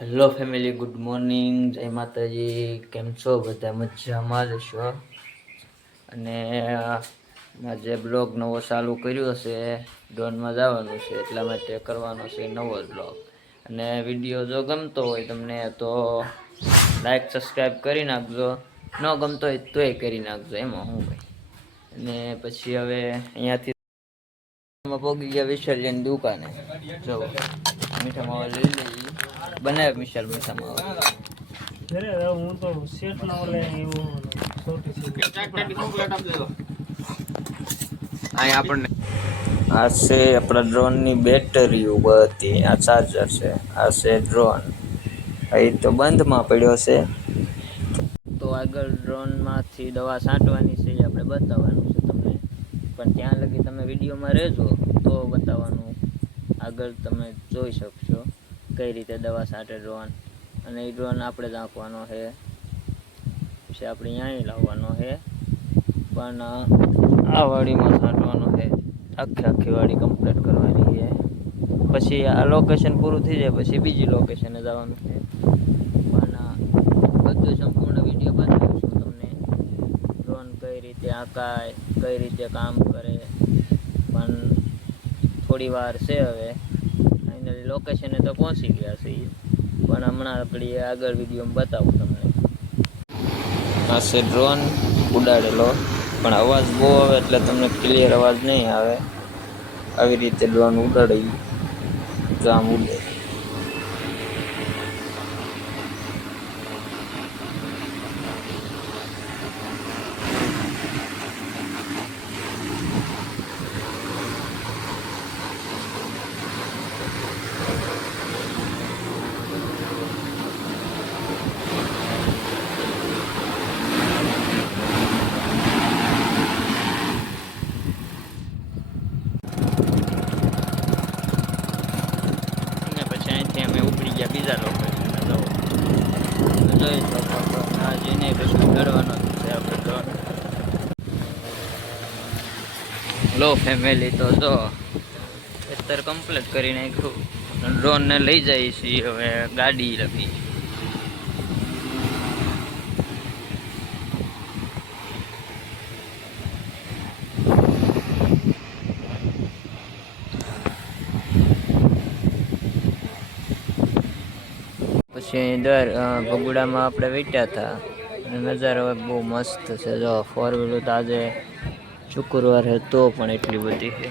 Hello family good morning જય માતાજી. કેમ છો? બધા મજામાં જ છો અને આજે બ્લોગ નવો ચાલુ કર્યો છે. ડ્રોનમાં જવાનું છે. એટલા માટે કરવાનો છે નવો બ્લોગ. અને વીડિયો જો ગમતો હોય તમને, તો લાઈક સબસ્ક્રાઈબ કરી નાખજો. ન ગમતો હોય તોય કરી નાખજો. એમાં હું ભાઈ અને પછી હવે અહીંયાથી અમે પોગી ગયા વિશાલની દુકાને. જો મીઠા માવા લઈ લઈ બનાવે વિશાલ મીઠા માવા હું તો શેઠ ના ઓલે એવું આપણને. આ છે આપણા ડ્રોનની બેટરીઓ બધી. આ ચાર્જર છે. આ છે ડ્રોન. અહીં તો બંધમાં પડ્યો છે. તો આગળ ડ્રોનમાંથી દવા છાંટવાની છે આપણે બતાવવાનું છે. પણ ત્યાં લગી તમે વિડીયોમાં રહેજો, તો બતાવવાનું. આગળ તમે જોઈ શકશો કઈ રીતે દવા છાંટે ડ્રોન અને એ ડ્રોન આપણે જ આંકવાનો છે. પછી આપણે અહીં લાવવાનો છે. પણ આ વાડીમાં છાંટવાનો છે. આખી આખી વાડી કમ્પ્લીટ કરવાની છે. પછી આ લોકેશન પૂરું થઈ જાય, પછી બીજી લોકેશને જવાનું છે. પણ બધું સંપૂર્ણ વીડિયો બતાવીશું તમને. ડ્રોન કઈ રીતે આંકાય કઈ રીતે કામ કરે, પણ થોડી વાર છે હવે. ફાઇનલી લોકેશને તો પહોંચી ગયા છીએ પણ હમણાં આપણે આગળ વિડીયોમાં બતાવું તમને. આ ડ્રોન ઉડાડેલો, પણ અવાજ બહુ આવે એટલે તમને ક્લિયર અવાજ નહીં આવે. આવી રીતે ડ્રોન ઉડાડી આમ ઉડે અને પછી અહીંથી અમે ઉપડી ગયા બીજા લોકો લો ફેમિલી તો જો ખેતર કમ્પ્લીટ કરી નાખ્યું. ડ્રોનને લઈ જઈએ છીએ હવે, ગાડી લગી. પછી દર ભગુડામાં આપણે વેટ્યા હતા નજારો બહુ મસ્ત છે. જો ફોર વ્હીલર તો આજે શુક્રવાર છે તો પણ એટલી બધી છે.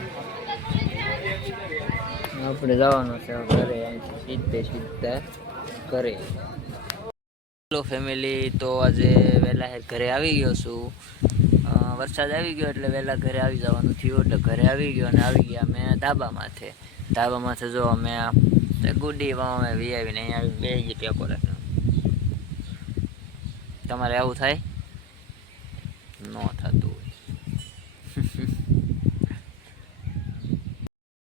આપણે જવાનું છે ઘરે સીધે સીધા ઘરે. હેલો ફેમિલી તો આજે વહેલા ઘરે આવી ગયો છું. વરસાદ આવી ગયો એટલે વહેલા ઘરે આવી જવાનું થયું. એટલે ઘરે આવી ગયો અને આવી ગયા મેં ધાબામાંથી ધાબામાંથી જો, અમે ગુડી અમે વી આવીને અહીંયા આવી બે જ ટેકો રાખ્યો. તમારે આવું થાય? ન થતું હોય.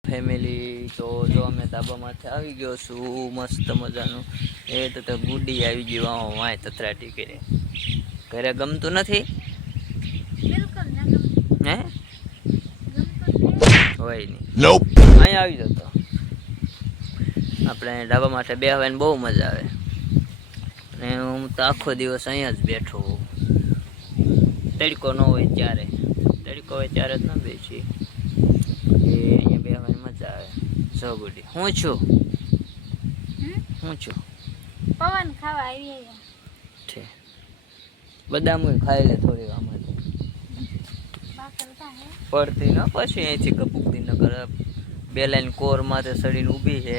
ફેમિલી તો જો અમે ધાબામાંથી આવી ગયો છું મસ્ત મજાનું. એ તો તો ગુડી આવી ગયું આવો વાય તતરાટી ટીકીને. ઘરે ગમતું નથી? હે? હોય નહીં. અહીંયા આવી જતો. આપણે ધાબા માટે બેહવાની બહુ મજા આવે. અને હું તો આખો દિવસ અહીંયા જ બેઠો હોઉં. તડકો ન હોય ત્યારે. તડકો હોય ત્યારે જ ન બેસી એ અહીંયા બેહવાની મજા આવે. જો ગુડી હું છું? હું છું? પવન ખાવા આવી છે બદામ ખાઈ લે થોડી આમાં હે? પડતી ન પછી અહીંથી કપૂકતી દિન કરે બે લાઈન કોર માથે સડીને ઊભી છે.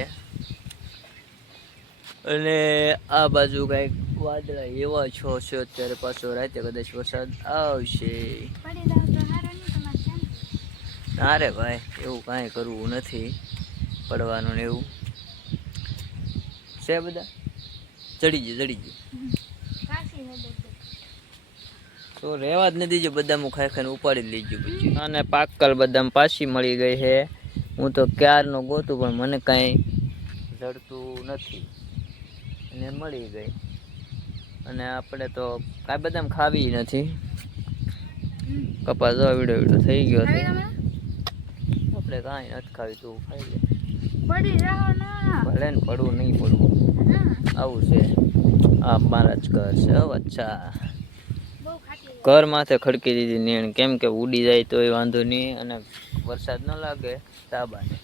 અને આ બાજુ કાંઈક વાદળા એવા છો છે, અત્યારે પાછો રાતે કદાચ વરસાદ આવશે. ને રે ભાઈ, એવું કાંઈ કરવું નથી, પડવાનું ને એવું. છે બધા? ચડી ગયું ચડી ગયું. તો રહેવા જ નથી દીજો, બદામ ખાઈ ખાઈને ઉપાડી જ લીધું પછી. અને પાકલ બદામ પાછી મળી ગઈ છે. હું તો ક્યારનો ગોતું, પણ મને કાંઈ જડતું નથી. અને મળી ગઈ. અને આપણે તો કાંઈ બદામ ખાવી નથી. કપાસ વિડો વિડો થઈ ગયો છે. આપણે કાંઈ નથી ખાવી તું ખાઈ લે. ભલે ને પડવું નહીં પડવું. આવું છે. આ મારા જ ઘર છે અચ્છા. ઘર માથે ખડકી દીધી નીણ. કેમ કે ઉડી જાય તો એ વાંધો નહીં અને વરસાદ ન લાગે સાબાને